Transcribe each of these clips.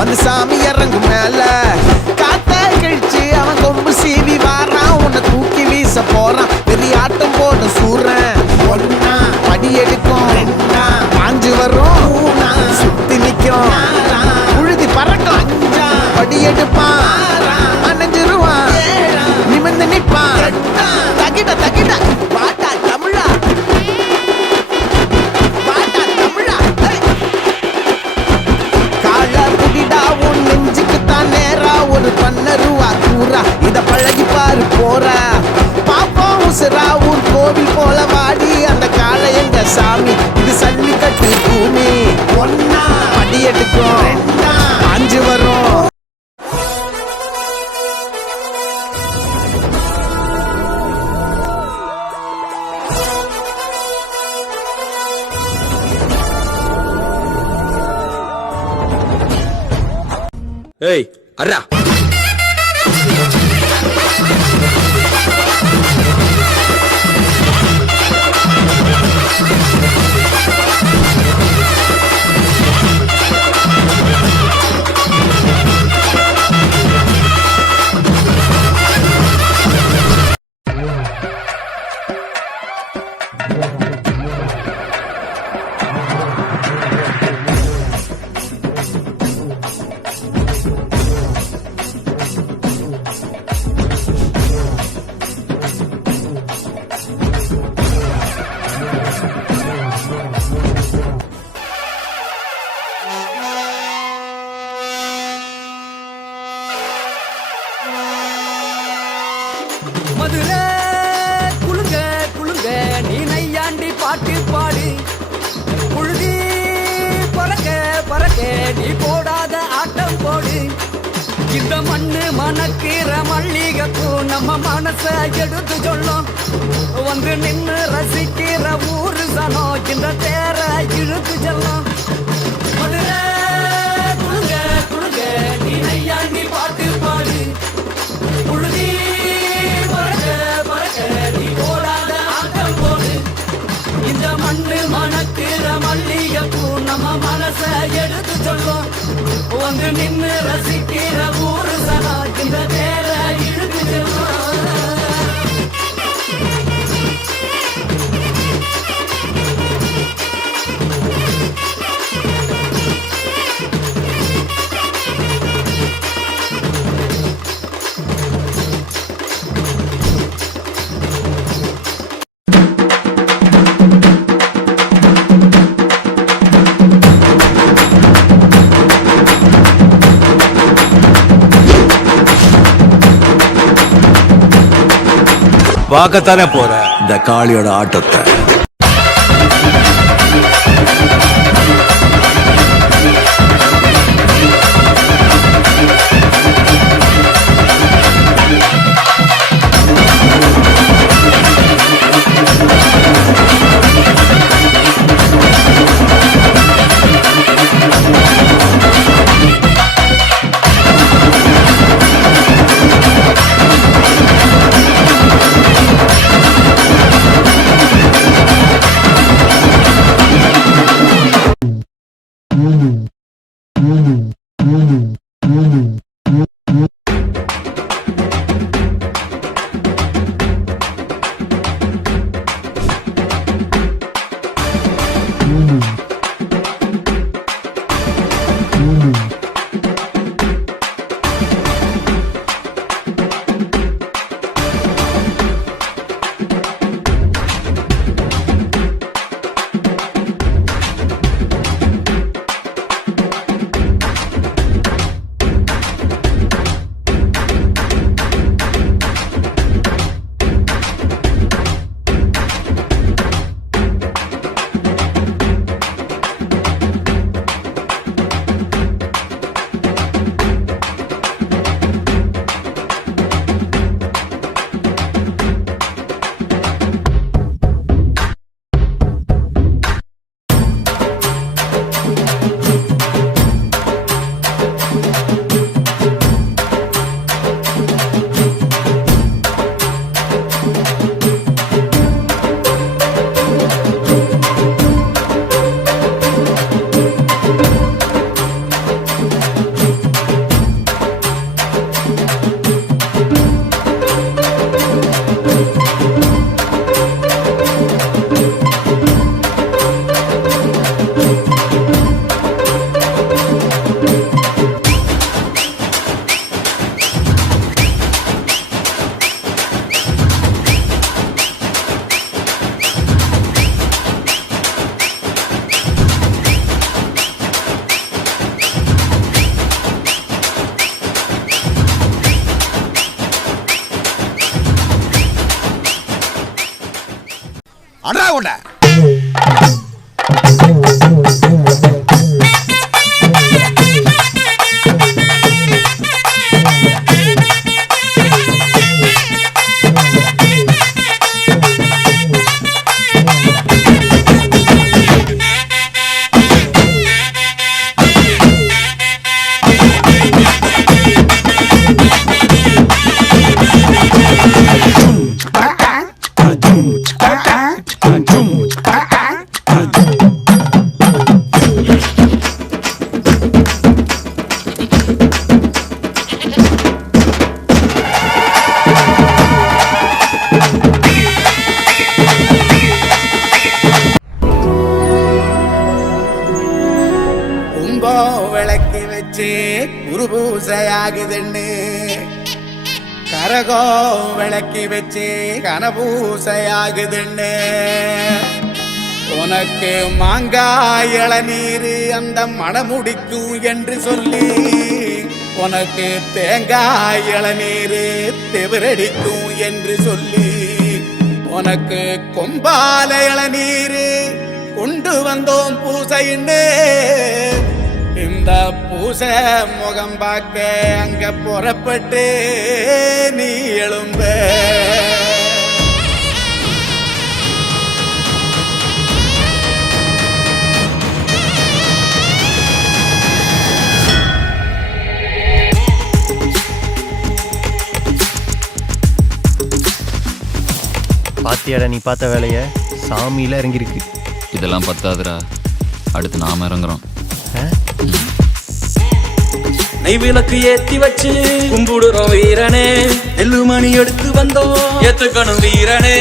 வந்து சாமி இறங்கும் மேல காத்த கழிச்சு அவன் கொம்பு சீவி வாரான். உன்னை தூக்கி வீச போறான். பெரிய ஆட்டம் போட சூறன். ஒன்னா படி எடுக்கும், பாஞ்சு வரும், சுத்தி நிக்கும், உழுதி பறக்கும். படி எடுப்பான், அணைஞ்சிருவான், நிமிர்ந்து நிப்பான். தகிட தகிட வாட்டா தமிழா, வாட்டா தமிழா. கால புடிடா உன் நெஞ்சுக்குத்தான் நேரா ஒரு பண்ணருவா கூறா. இத பழகி பாரு போறா பாப்போம் உசுரா. ஊர் கோவில் போல வாடி அந்த காலை எங்க சாமி. இது சல்லி கட்டு பூமி. ஒன்னா அடி எடுக்கும், அஞ்சு வரும். ஏய் அர்ரா, மதுரை குளுங்க குளுங்க நீ நையாண்டி பாட்டு பாடு. புழுதி பறக்க பறக்க நீ போடாத ஆட்டம் போடு. இந்த மண்ணு மணக்கிற மல்லிகைப்பூ நம்ம மனச எடுத்து சொல்லும். வந்து நின்று ரசிக்கிற ஊரு சனம் இந்த தேர இழுத்து செல்லும். மதுரை குளுங்க குளுங்க நீ நையாண்டி பாட்டு பாடு. புழுதி இந்த மண்ணு மணக்கிற மல்லிகைப்பூ நம்ம மனச எடுத்து சொல்லும். வந்து நின்று ரசிக்கிற ஊரு சனா இந்த தேர இழுத்து செல்லும். பார்க்கத்தானே போற இந்த காளியோட ஆட்டத்தை. போட. விளக்கி வச்சு குருபூசையாகுதுன்னு கரகோ விளக்கி வச்சு கனபூசையாகுதுன்னு உனக்கு மாங்காய் இளநீர் அந்த மணமுடிக்கும் என்று சொல்லி உனக்கு தேங்காய் இளநீர் தெவிரடிக்கும் என்று சொல்லி உனக்கு கொம்பால இளநீர் கொண்டு வந்தோம் பூசைன்னு இந்த பூசை முகம் பார்க்க அங்க புறப்பட்டு நீ எழும்ப பாத்தியாடா நீ பார்த்த வேலைய சாமியில இறங்கிருக்கு. இதெல்லாம் பத்தாதுடா, அடுத்து நாம இறங்குறோம். நெய் விளக்கு ஏத்தி வச்சு கும்பிடுறோம் வீரனே, நெல்லுமணி எடுத்து வந்தோம் ஏத்துக்கணும் வீரனே,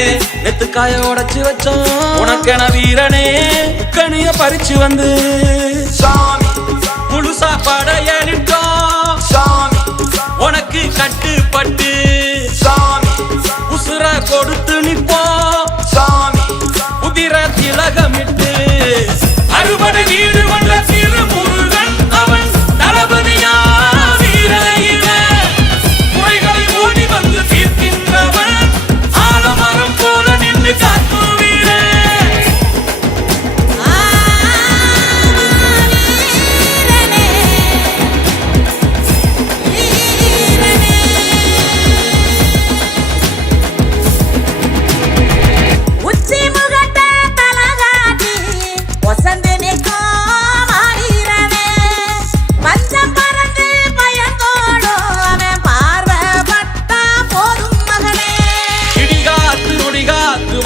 நெத்துக்காய உடைச்சு வச்சோம் உனக்கென வீரனே, கனிய பறிச்சு வந்து சாமி முழு சாப்பாட ஏறிட்டோம் சாமி, உனக்கு கட்டுப்பட்டு சாமி உசுர கொடுத்து நிப்போம் சாமி, உதிர திலகமிட்டு அறுபடை வீடு வந்த திருமுருகன் அவன் தளபதியா வீரையில முறைகளை ஓடி வந்து தீர்க்கின்றவன் ஆலமரம் போல நின்று காக்கும் வீரே.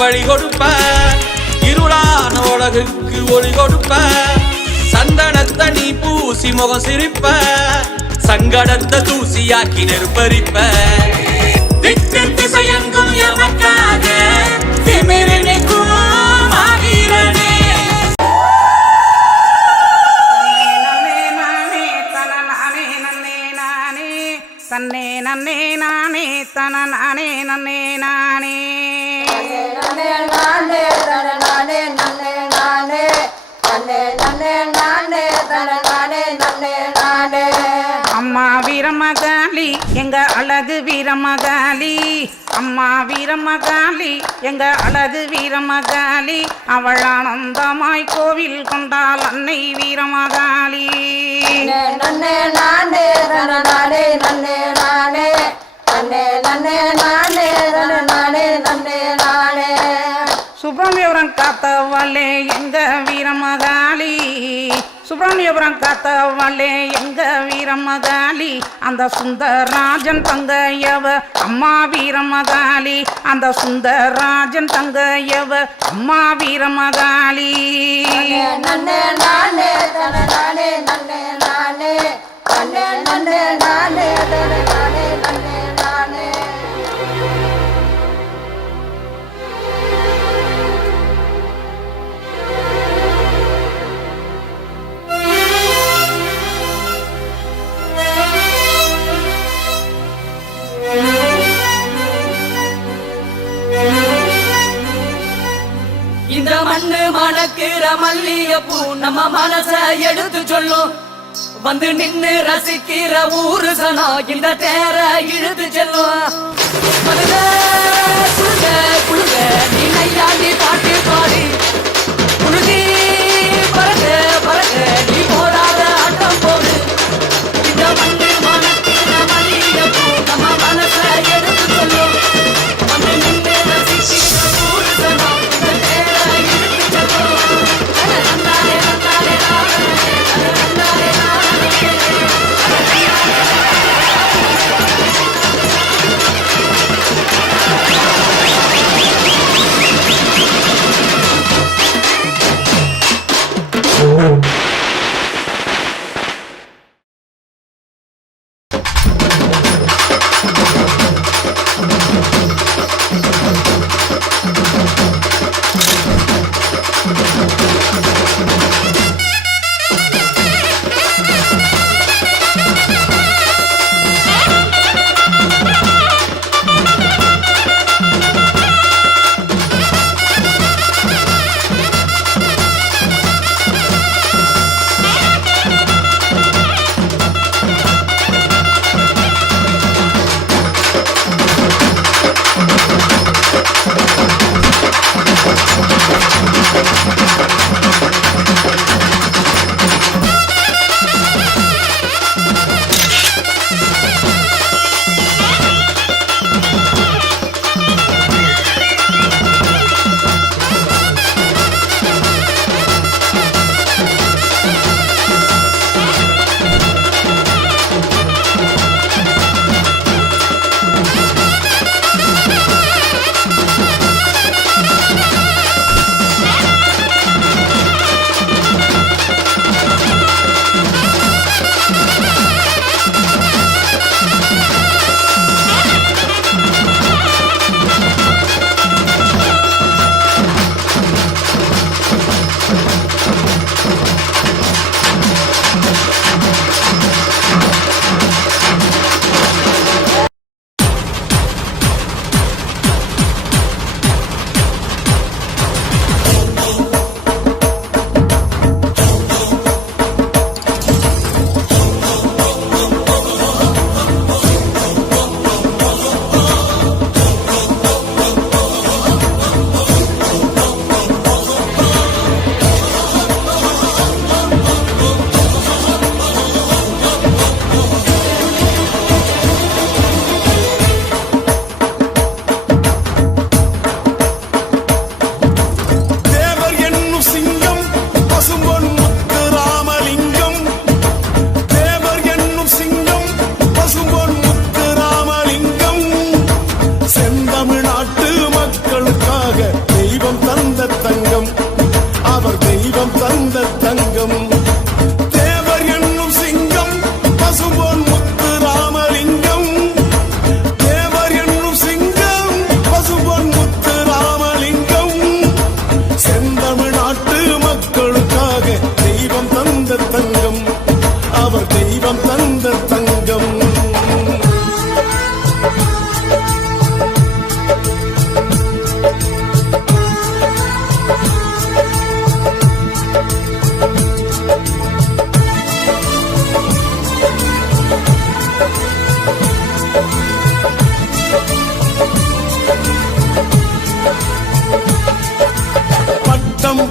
வழி கொடுப்ப இருளான உலகுக்கு ஒளி கொடுப்ப, சந்தனத்தை நீ பூசி முகம் சிரிப்ப, சங்கடத்தை தூசியாக்கி நெருப்பரிப்ப, திக்கத்து செய்யங்கும் எமக்காக திமிரினிக்கும் மாவீரனே. தன்னே நன்னே நானே தன நானே நன்னே நானே நன்னே நானே தன நானே நன்னே நானே நன்னே நன்னே நானே தன நானே நன்னே நானே. அம்மா வீரமகாளி எங்க அழகு வீரமகாளி, அம்மா வீரமகாளி எங்க அழகு வீரமகாளி, அவள் ஆனந்தமாய் கோவில் கொண்டாள் அன்னை வீரமகாளி. நன்னே நானே தன நானே நன்னே நானே நன்னே நன்னே நானே தன நானே நன்னே நானே. சுப்பிரமணியபுரம் காத்தவளே எங்க வீரமகாளி, சுப்பிரமணியபுரம் காத்தவளே எங்க வீரமகாளி, அந்த சுந்தரராஜன் தங்கையவ அம்மா வீரமகாளி, அந்த சுந்தரராஜன் தங்கையவ அம்மா வீரமகாளி. நன்னே நானே தன நானே நன்னே நானே நன்னே நன்னே நானே தன நானே நன்னே நானே. இந்த மண்ணு மணக்கிற மல்லிகைப்பூ நம்ம மனச எடுத்து சொல்லும், வந்து நின்னு ரசிக்கிற ஊரு சனா இந்த தேர இழுத்து செல்லும். மருக குழுக குழுக நீ நையாண்டி பாட்டு பாடி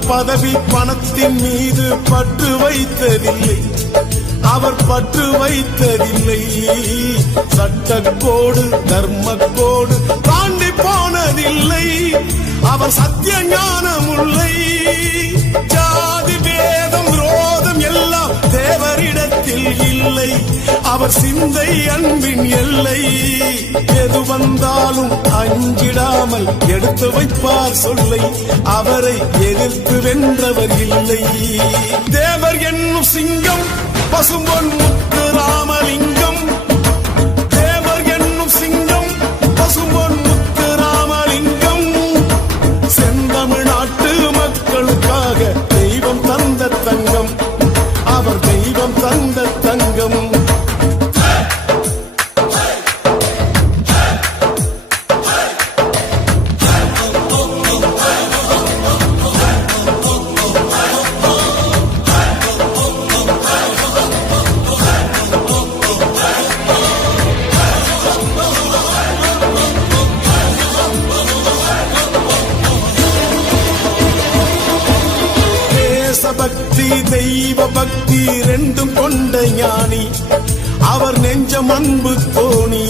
பதவி பணத்தின் மீது பற்று வைத்ததில்லை, அவர் பற்று வைத்ததில்லை. சட்டக்கோடு தர்மக்கோடு தாண்டி போனதில்லை, அவர் சத்திய ஞானமுல்லை. ஜாதி வேதம் விரோதம் எல்லாம் தேவரிடத்தில் இல்லை, அவர் சிந்தை அன்பின் எல்லை. எது வந்தாலும் அஞ்சிடாமல் எடுத்து வைப்பார் சொல்லை, அவரை எதிர்த்து வென்றவர் இல்லை. தேவர் என்னும் சிங்கம் பசும்பொன் முத்து ராமலிங்கம், தேவர் என்னும் சிங்கம் பசும்பொன் முத்து ராமலிங்கம். செந்தமிழ்நாட்டு மக்களுக்காக தெய்வம் தந்த தங்கம், அவர் தெய்வம் தந்த தங்கம். பக்தி தெய்வ பக்தி ரெண்டும் கொண்ட ஞானி, அவர் நெஞ்சம் அன்பு தோணி.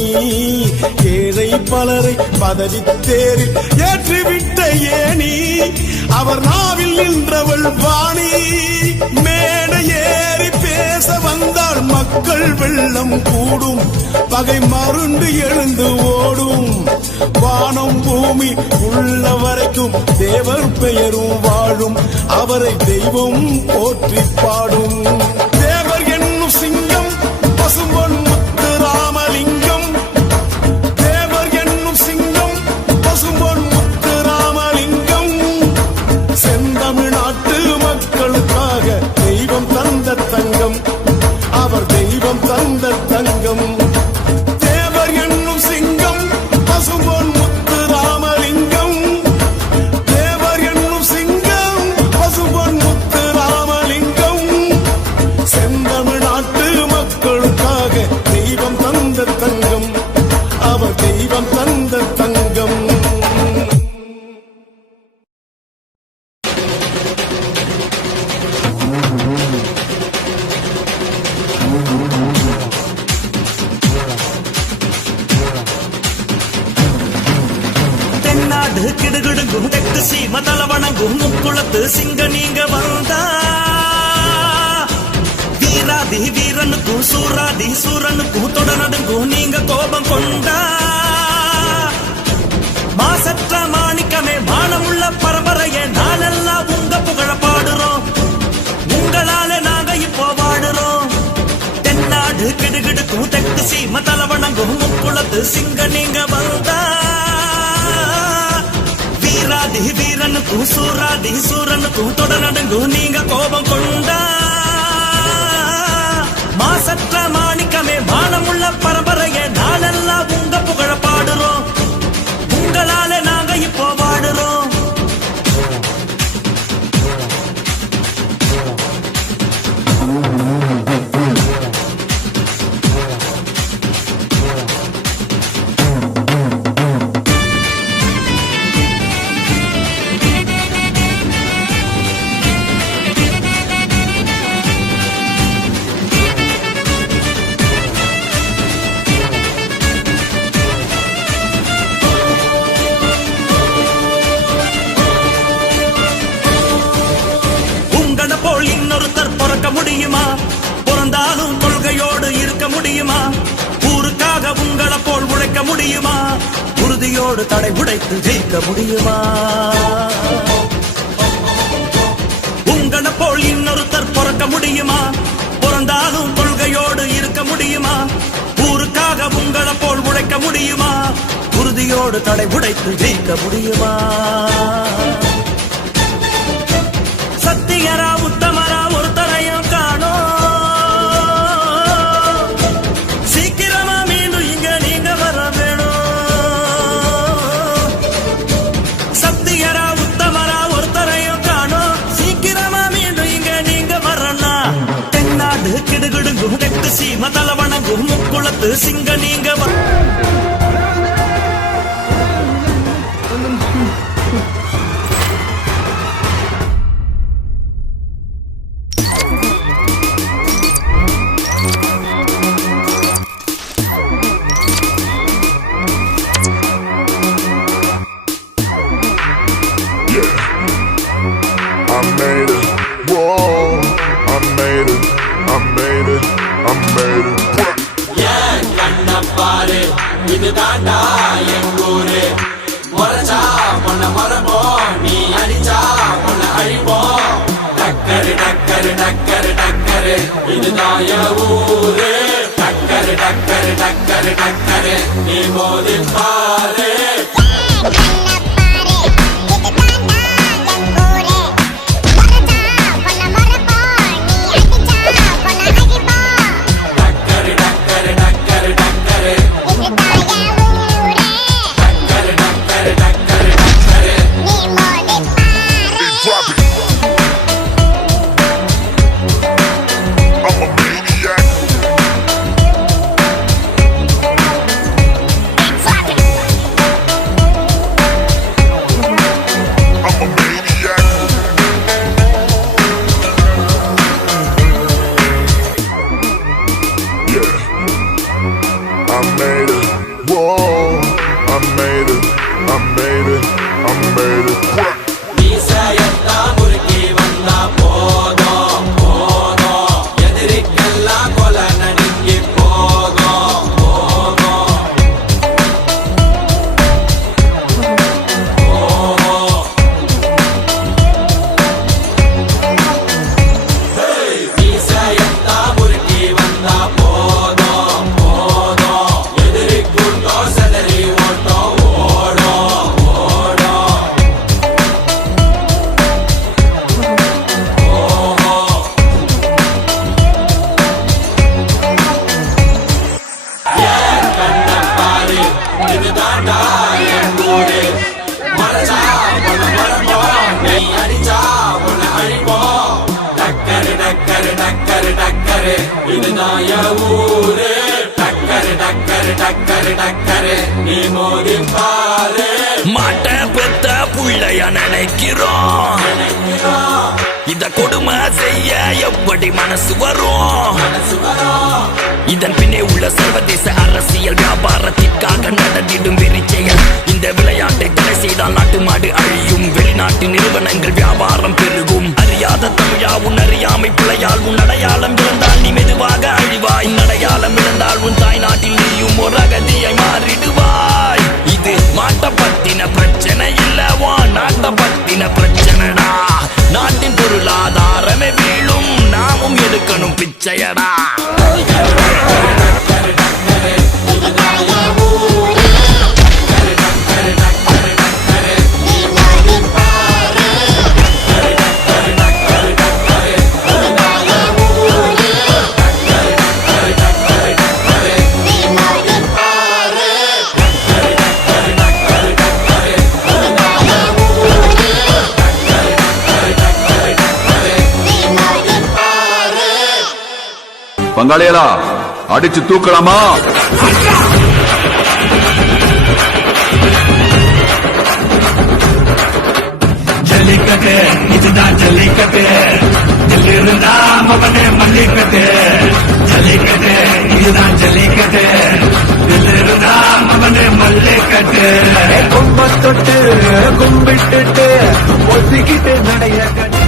ஏழை பலரை பதவி தேரில் ஏற்றிவிட்ட ஏனி, அவர் நாவில் நின்றவள் வாணி. மேடை ஏறி பேச வந்தால் மக்கள் வெள்ளம் கூடும், பகை மருண்டு எழுந்து ஓடும். வானம் பூமி உள்ள வரைக்கும் தேவர் பெயரும் வாழும், அவரை தெய்வம் போற்றி பாடும். தேவர் என்னும் சிங்கம் பசும்பொன் முத்து ராமலிங்கம், தேவர் என்னும் சிங்கம் பசும்பொன் முத்து ராமலிங்கம். செந்தமிழ்நாட்டு மக்கள் முக்குளத்து சிங்க நீங்க வந்தா வீராதி வீரனுக்கும் சூராதி சூரனுக்கும் தொட நடுங்கும் நீங்க கோபம் கொண்டா மாசற்ற மாணிக்கமே மானமுள்ள பரம்பரையே நாளெல்லாம் உங்க புகழ பாடுறோம் உங்களால நாங்க இப்போ வாடுறோம் தென்னாடு கிடுகிடுக்கும் தெற்கு சீம தலவணங்கும் முக்குளத்து சிங்க நீங்க வந்தா வீராதி வீரனுக்கும் சூராதி சூரனுக்கும் தொட நடுங்கும் நீங்க கோபம் கொண்டா மாசற்ற மாணிக்கமே மானமுள்ள பரம்பரையே நாளெல்லாம் உங்க புகழ பாடுறோம் உங்களால நாங்க இப்போ வாடுறோம் இன்னொருத்தர் பிறக்க முடியுமா பிறந்தாலும் கொள்கையோடு இருக்க முடியுமா ஊருக்காக உங்களை போல் உழைக்க முடியுமா உறுதியோடு தடை உடைத்து ஜெயிக்க முடியுமா உங்களை போல் இன்னொருத்தர் பிறக்க முடியுமா பிறந்தாலும் கொள்கையோடு இருக்க முடியுமா ஊருக்காக உங்களை போல் உழைக்க முடியுமா உறுதியோடு தடை உடைத்து ஜெயிக்க முடியுமா சத்தியரா உத்தமரா ஒருத்தரையும் காணோம் சீக்கிரமா மீண்டும் இங்க நீங்க வர வேணும் சத்தியரா உத்தமரா ஒருத்தரையும் காணோம் சீக்கிரமா மீண்டும் இங்க நீங்க வரணும் தென்னாடு கிடுகிடுங்கும் தெற்கு சீம தலவணங்கும் முக்குளத்து சிங்க நீங்க இது தாண்டா எங்கூரு முறைச்சா பொண்ண மரபோம் நீ அடிச்சா பொண்ண அழிப்போம் டக்கரு டக்கரு டக்கரு டக்கரு இதுதான் என் ஊரு டக்கரு டக்கரு டக்கரு டக்கரு நீ மோதி பாரு மாட்ட பெத்த புள்ளைய நினைக்கிறோம். இத கொடுமை செய்ய எப்படி மனசு வரும்? இதன் பின்னே உள்ள சர்வதேச அரசியல் வியாபாரத்திற்காக நடந்திடும் வெறிச்செயல். இந்த விளையாட்டை தடை செய்தால் நாட்டு மாடு அழியும், வெளிநாட்டு நிறுவனங்கள் வியாபாரம் பெருகும். அறியாத தமிழா உன் அறியாமை பிழையால் உன் அடையாளம் இழந்தால் நீ மெதுவாக அழிவாய். அடையாளம் இழந்தால் உன் தாய் நாட்டில் நீயும் ஒரு அகதியை மாறிடுவாய். இது மாட்ட பத்தின பிரச்சனை இல்லவா, நாட்ட பத்தின பிரச்சனைடா. நாட்டின் பொருளாதாரமே வீழும், நாமும் எடுக்கணும் பிச்சையடா. பங்காளியலா அடிச்சு தூக்கலாமா? ஜல்லிக்கட்டு இதுதான் ஜல்லிக்கட்டு, இருந்தா மகனே மல்லிக்கட்டு. ஜல்லிக்கட்டு இதுதான் ஜல்லிக்கட்டு, இருந்தா மகனே மல்லிக்கட்டு. கும்ப தொட்டு கும்பிட்டுட்டு ஒத்திக்கிட்டு நடைய கட்டு.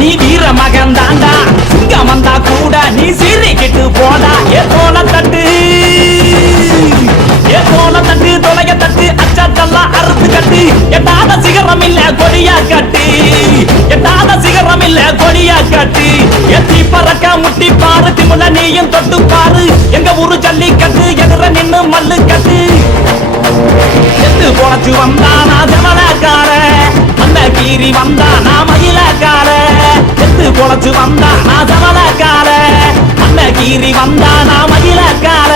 நீ வீர மகன் தாண்டா, சிங்கம் வந்தா கூட நீ சீறிக்கிட்டு போடா. ஏ தோல தட்டு, ஏ தோல தட்டு, தொலைய தட்டு, அச்சத்தெல்லாம் அறுத்து கட்டு. எட்டாத சிகரம் இல்ல கொடியா கட்டு, எட்டாத சிகரம் இல்ல கொடியா கட்டு. எத்தி பறக்க முட்டி பாரு, திமுல நீயும் தொட்டு பாரு. எங்க ஊரு ஜல்லிக்கட்டு எதிர நின்னு மல்லு கட்டு. எத்து போச்சு வந்தானா ஜமலக்கார, அந்த கீரி வந்தானா மயிலக்கார. எத்து பொழச்சு வந்தானா ஜமலக்கார, அந்த கீரி வந்தானா மயிலக்கார.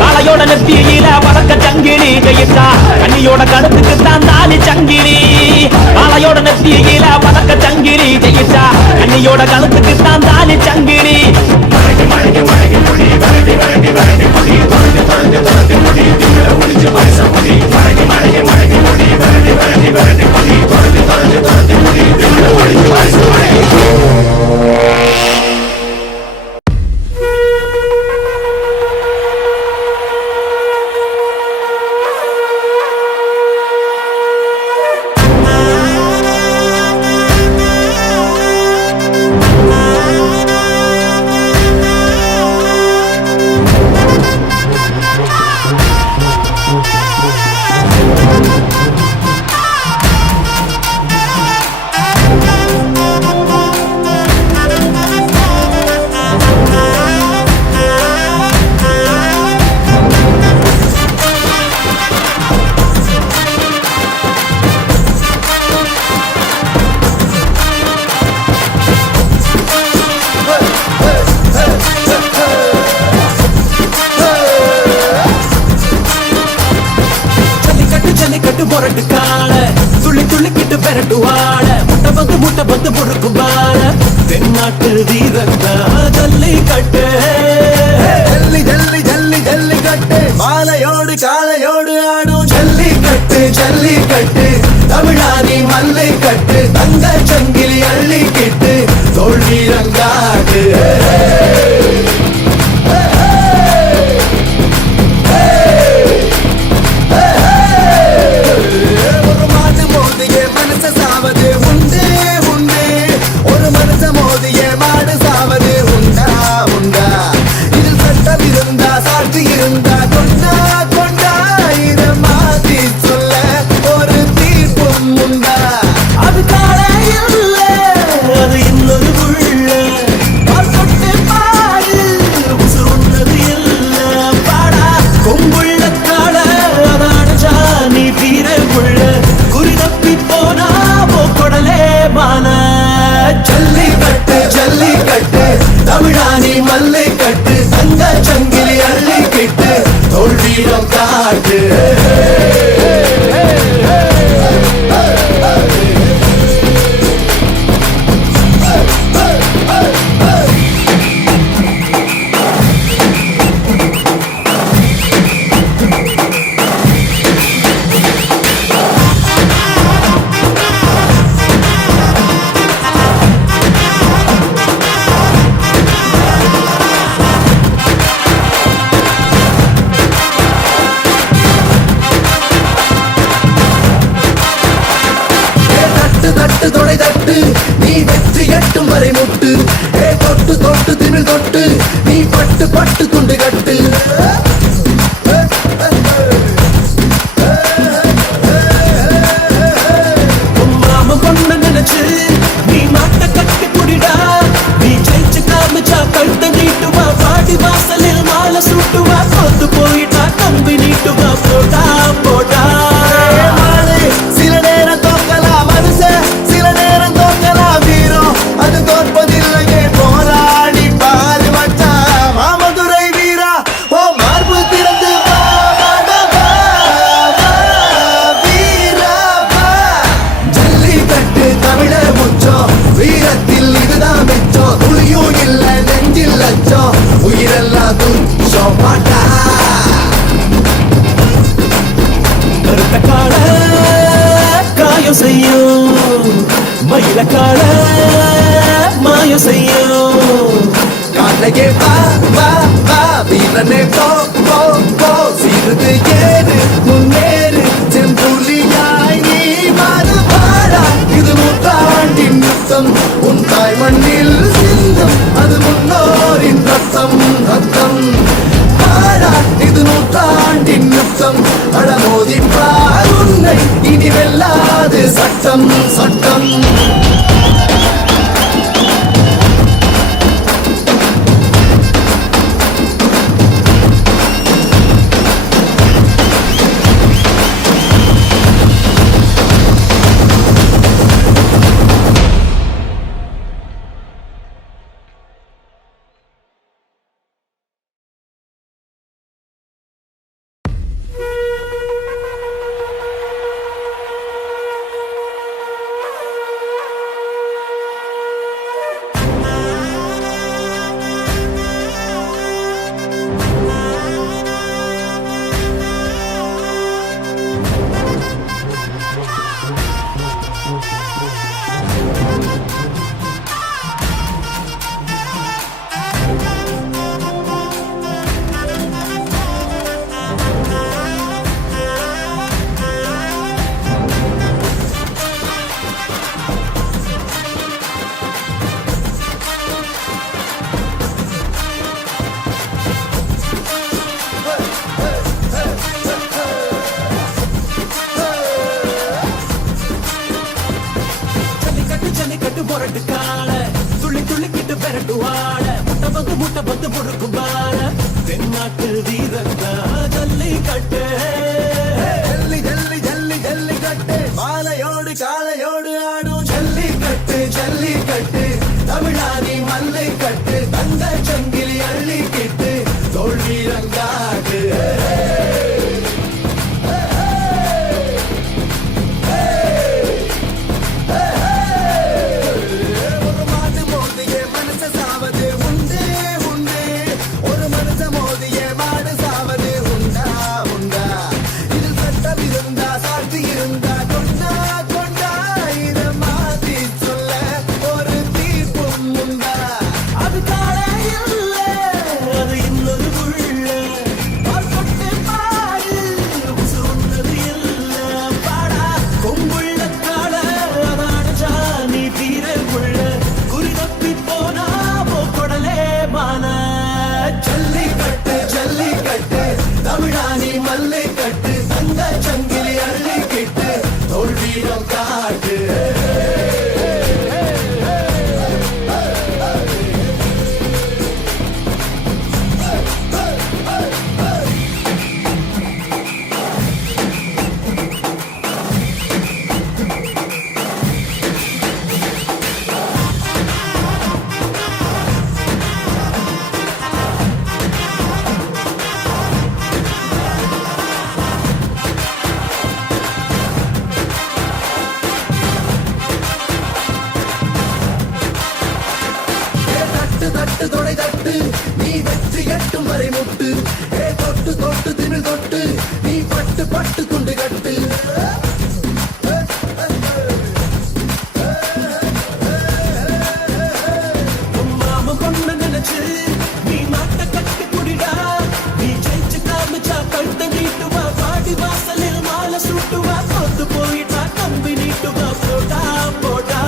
காளையோட நெத்தியில வழக்க சங்கிலி ஜெயிச்சா, கண்ணியோட கழுத்துக்கு தான் தாலி சங்கிலி. காளையோட நெத்தியில வழக்க சங்கிலி ஜெயிச்சா, கண்ணியோட கழுத்துக்கு தான் தாலி சங்கிலி. முறுக்கும் பால தென்னாட்டு வீரந்தா ஜல்லிக்கட்டு ஜல்லி ஜல்லி ஜல்லி ஜல்லிக்கட்டு மாலையோடு காலையோடு ஆடும் ஜல்லிக்கட்டு ஜல்லிக்கட்டு தமிழானி மல்லை கட்டு தங்க சங்கிலி அள்ளிக்கிட்டு தோல் வீரங்காட்டு ஒரு மாட்டு மோதிய மனச சாவது உண்டே உண்டே ஒரு மனச மோதிய மாடு சாவது உண்டா உண்டா இதில் சட்டம் இருந்தா சாட்சி இருந்தா கொண்டா கொண்டா இத மாத்தி சொல்ல ஒரு தீர்ப்பும் உண்டா அது காலை இல்ல அது இன்னொரு புள்ள பால் கொட்டு பாரு உசுருன்னது இல்ல பாடா கொம்புள்ள கால அதானஜா நீ வீர புள்ள குறி தப்பி போனா போக்கொடலே மான ஜல்லிக்கட்டு ஜல்லிக்கட்டு தமிழானி மல்லை கட்டு தங்க சங்கிலி அள்ளிக்கிட்டு தோல் வீரம் காட்டு தட்டு தொடை தட்டு நீ வெற்றி எட்டும் வரை முட்டு ஏ தொட்டு தொட்டு திமிழ் தொட்டு நீ பட்டு பட்டு துண்டு கட்டு மாம பொண்ணு நினைச்சு நீ நாட்ட கட்டி குடிடா நீ ஜெயிச்சு காமிச்சா கழுத்த நீட்டுவா பாடி வாசலில் மாலை சுட்டுவா கொத்து போயிட்டா கம்பி நீட்டுவா போடா போடா சில நேரம் தோக்கலாம் மனுஷன் சில நேரம் தோக்கலாம் வீரம் அது தோற்பதில்லையே போராடி பாரு மச்சா மாமதுரை வீரா ஓ மார்பு திறந்து வா, வாடா, வா, வா, வீரா, வா. ஜல்லிக்கட்டு தமிழர் முச்சம் வீரத்தில் இதுதான் மிச்சம் துளியும் இல்ல நெஞ்சில் லட்சம் உயிரெல்லாம் துச்சம் பாட்டா கருத்த கால காயம் செய்யும் மயில கால மாயம் செய்யும் காலையே வா வா வா வீரனே போ போ போ சீருது ஏறு முன்னேறு செம்புலியாய் நீ மாறு பாடா இது நூற்றாண்டின் யுத்தம் உன் தாய் மண்ணில் சிந்தும் அது முன்னோரின் ரத்தம் ரத்தம் பாடா இது நூற்றாண்டின் யுத்தம் அடமோதி பார் உன்னை இனி வெல்லாது சட்டம் சட்டம் தென்னாட்டு வீரந்தா ஜல்லிக்கட்டு ஜல்லி ஜல்லி ஜல்லி ஜல்லிக்கட்டு மாலையோடு காலையோடு ஆடும் ஜல்லிக்கட்டு ஜல்லிக்கட்டு தமிழானி மல்லை கட்டு தந்த சங்கிலி அள்ளிக்கிட்டு தோல் வீரங்காட்டு மல்லை கட்டு தங்க சங்கிலி அள்ளி கிட்டு தோல்வியிடம் காட்டு தட்டு தொடை தட்டு நீ வெற்றி எட்டும் வரை முட்டு ஏ தொட்டு தொட்டு திமிழ் தொட்டு நீ பட்டு பட்டு துண்டு கட்டு மாம பொண்ணு நினைச்சு நீ நாட்ட கட்டி குடிடா நீ ஜெயிச்சு காமிச்சா கழுத்த நீட்டுவா பாடி வாசலில் மாலை சுட்டுவா தோத்து போயிட்டா கம்பி நீட்டுவா போடா போடா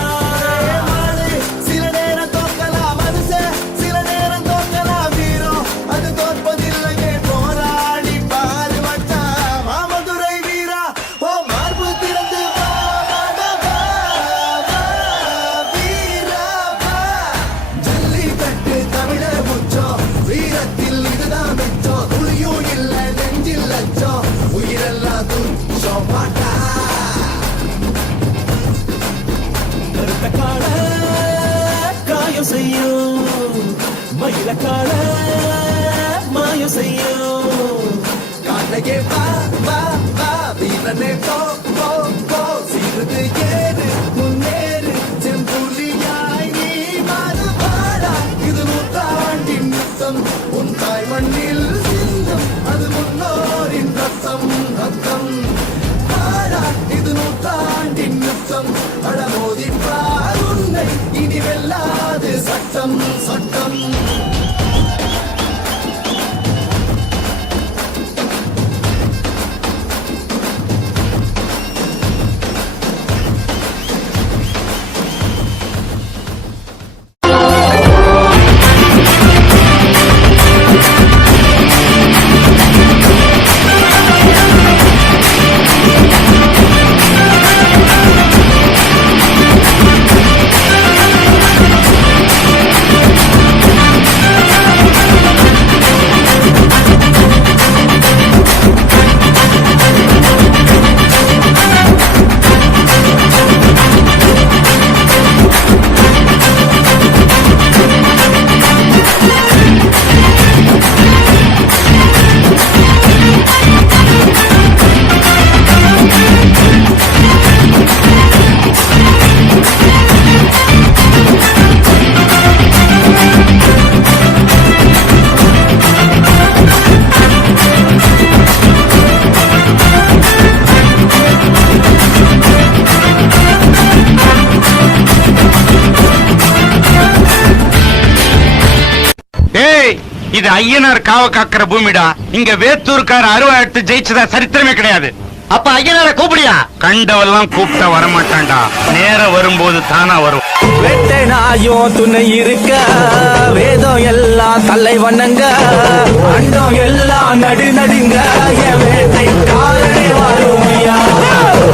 மயிலக்கால மாயம் செய்யும் காலையே வா வா வா வீரனே போ போ போ சீருது ஏறு முன்னேறு செம்புலியாய் நீ மாறு பாடா இது நூற்றாண்டின் யுத்தம் உன் தாய் மண்ணில் சிங்கம் அது முன்னோரின் ரத்தம் ரத்தம் பாடா இது நூற்றாண்டின் யுத்தம் அடமோதி பார் உன்னை இனி வெல்லாது சட்டம் சட்டம் இது ஐயனார் காவ காக்கிற பூமிடா. இங்க வேத்தூர்கார அருவா எடுத்து ஜெயிச்சதா சரித்திரமே கிடையாது. அப்ப ஐயனார கூப்பிடியா? கண்டவெல்லாம் கூப்பிட்ட வரமாட்டான்டா. நேரம் வரும்போது தானா வரும். வெட்டை நாயும் துணை இருக்க வேதம் எல்லாம் தலை வண்ணங்க அண்டம் எல்லாம் நடு நடுங்க என் வேட்டை காரணே வாருமையா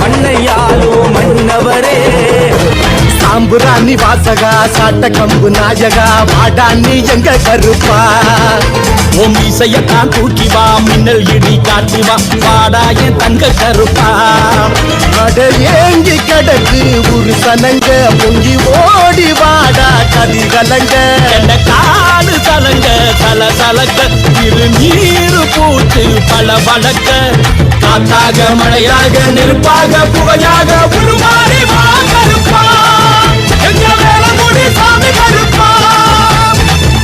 மண்ணையாலும் மன்னவரே சாம்புராணி வாசகா சாட்ட கம்பு நாயகா வாடாண்ணி எங்க கருப்பா உன் இசையத்தான் தூக்கி வா மின்னல் இடி காட்டி வா வாடா என் தங்க கருப்பா கடல் ஏங்கி கடக்கு ஒரு சனங்க பொங்கி ஓடி வாடா கதிகலங்க எந்த காடு சலங்க சல சலக்க இரு நீரு பூத்து பல வழக்க காத்தாக மழையாக நெருப்பாக புகையாக உருமாறி வா கருப்பா எங்க வேல முடி சாமி கருப்பா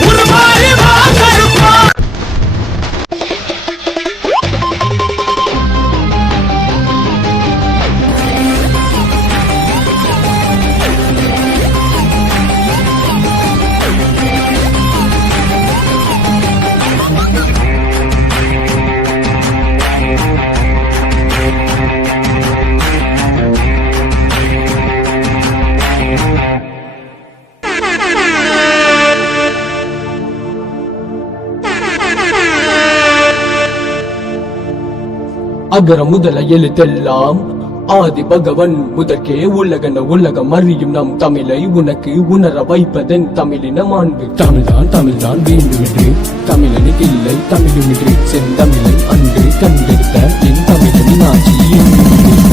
உருமாறி வா கருப்பா அகர முதல எழுத்தெல்லாம் ஆதி பகவன் முதற்கே உலகன உலகம் அறியும் நம் தமிழை உனக்கு உணர வைப்பதன் தமிழின மாண்பு. தமிழ்தான் தமிழ்தான் வேண்டுமென்று தமிழனுக்கு இல்லை தமிழுமின்றி செந்தமிழன் அன்று கண்டெடுத்த என் தமிழனின் ஆட்சி.